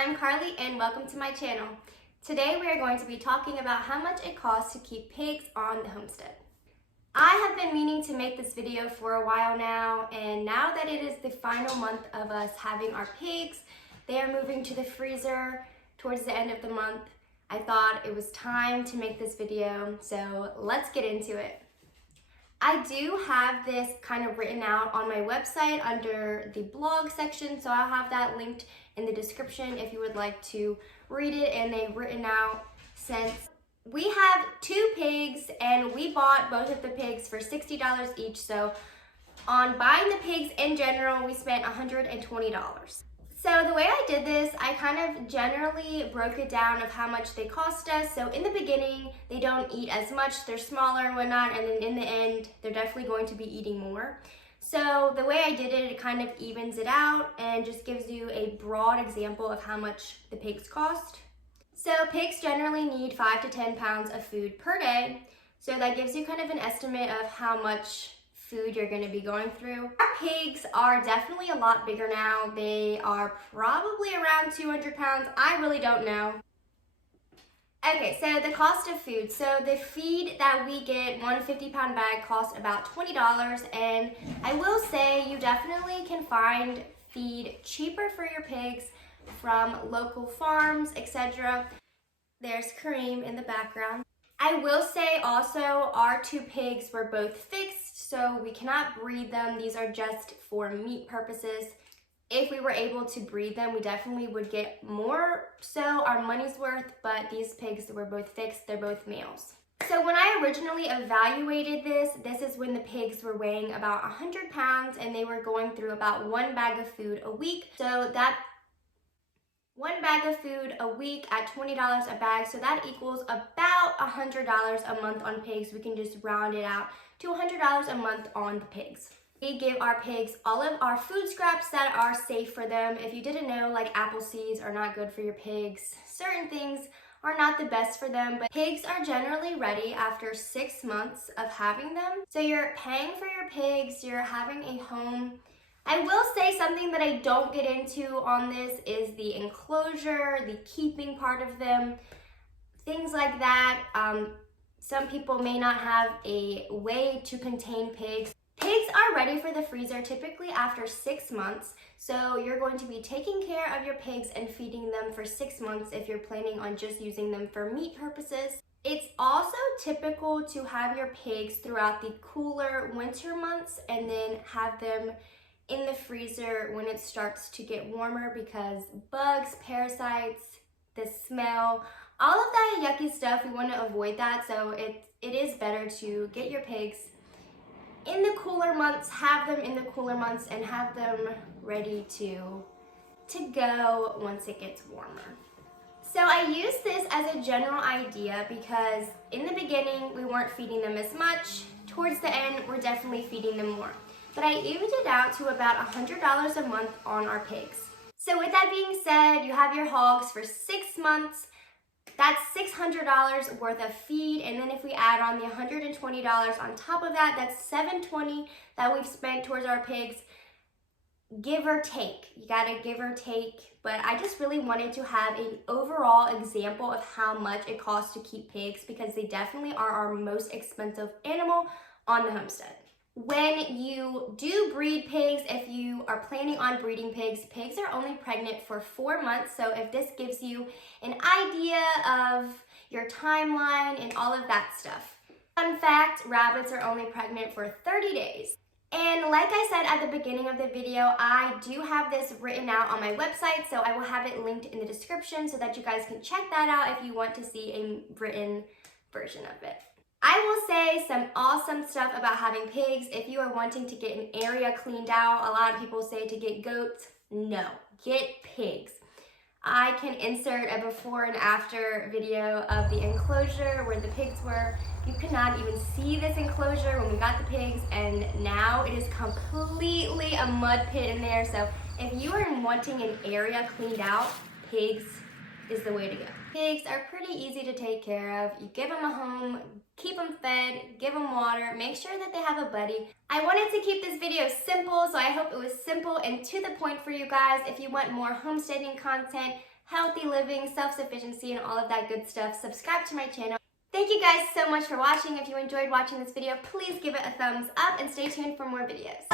I'm Carly and welcome to my channel. Today we are going to be talking about how much it costs to keep pigs on the homestead. I have been meaning to make this video for a while now, and now that it is the final month of us having our pigs, they are moving to the freezer towards the end of the month. I thought it was time to make this video, so let's get into it. I do have this kind of written out on my website under the blog section, so I'll have that linked in the description if you would like to read it in a written out sense. We have 2 pigs and we bought both of the pigs for $60 each, so on buying the pigs in general we spent $120. So the way I did this, I kind of generally broke it down of how much they cost us. So in the beginning, they don't eat as much, they're smaller and whatnot, and then in the end, they're definitely going to be eating more. So the way I did it, it kind of evens it out and just gives you a broad example of how much the pigs cost. So pigs generally need 5 to 10 pounds of food per day. So that gives you kind of an estimate of how much food you're going to be going through. Our pigs are definitely a lot bigger now. They are probably around 200 pounds. I really don't know. Okay, so the cost of food. So the feed that we get, one 50-pound bag, costs about $20. And I will say you definitely can find feed cheaper for your pigs from local farms, etc. There's Kareem in the background. I will say also our 2 pigs were both fixed, so we cannot breed them. These are just for meat purposes. If we were able to breed them, we definitely would get more so our money's worth, but these pigs were both fixed, they're both males. So when I originally evaluated this is when the pigs were weighing about 100 pounds and they were going through about 1 bag of food a week. So that 1 bag of food a week at $20 a bag, so that equals about $100 a month on pigs. We can just round it out to $100 a month on the pigs. We give our pigs all of our food scraps that are safe for them. If you didn't know, like apple seeds are not good for your pigs. Certain things are not the best for them, but pigs are generally ready after 6 months of having them. So you're paying for your pigs, you're having a home. I will say something that I don't get into on this is the enclosure, the keeping part of them, things like that. Some people may not have a way to contain pigs. Pigs are ready for the freezer typically after 6 months, so you're going to be taking care of your pigs and feeding them for 6 months if you're planning on just using them for meat purposes. It's also typical to have your pigs throughout the cooler winter months and then have them in the freezer when it starts to get warmer because bugs, parasites, the smell, all of that yucky stuff, we want to avoid that. So it is better to get your pigs in the cooler months, have them in the cooler months, and have them ready to go once it gets warmer. So I use this as a general idea because in the beginning we weren't feeding them as much. Towards the end, we're definitely feeding them more. But I evened it out to about $100 a month on our pigs. So with that being said, you have your hogs for 6 months. That's $600 worth of feed, and then if we add on the $120 on top of that, that's $720 that we've spent towards our pigs, give or take. You gotta give or take, but I just really wanted to have an overall example of how much it costs to keep pigs because they definitely are our most expensive animal on the homestead. When you do breed pigs, if you are planning on breeding pigs, pigs are only pregnant for 4 months. So if this gives you an idea of your timeline and all of that stuff. Fun fact, rabbits are only pregnant for 30 days. And like I said at the beginning of the video, I do have this written out on my website, so I will have it linked in the description so that you guys can check that out if you want to see a written version of it. I will say some awesome stuff about having pigs. If you are wanting to get an area cleaned out, a lot of people say to get goats. No, get pigs. I can insert a before and after video of the enclosure where the pigs were. You could not even see this enclosure when we got the pigs, and now it is completely a mud pit in there. So if you are wanting an area cleaned out, pigs is the way to go. Pigs are pretty easy to take care of. You give them a home, keep them fed, give them water, make sure that they have a buddy. I wanted to keep this video simple, so I hope it was simple and to the point for you guys. If you want more homesteading content, healthy living, self-sufficiency, and all of that good stuff, subscribe to my channel. Thank you guys so much for watching. If you enjoyed watching this video, please give it a thumbs up and stay tuned for more videos.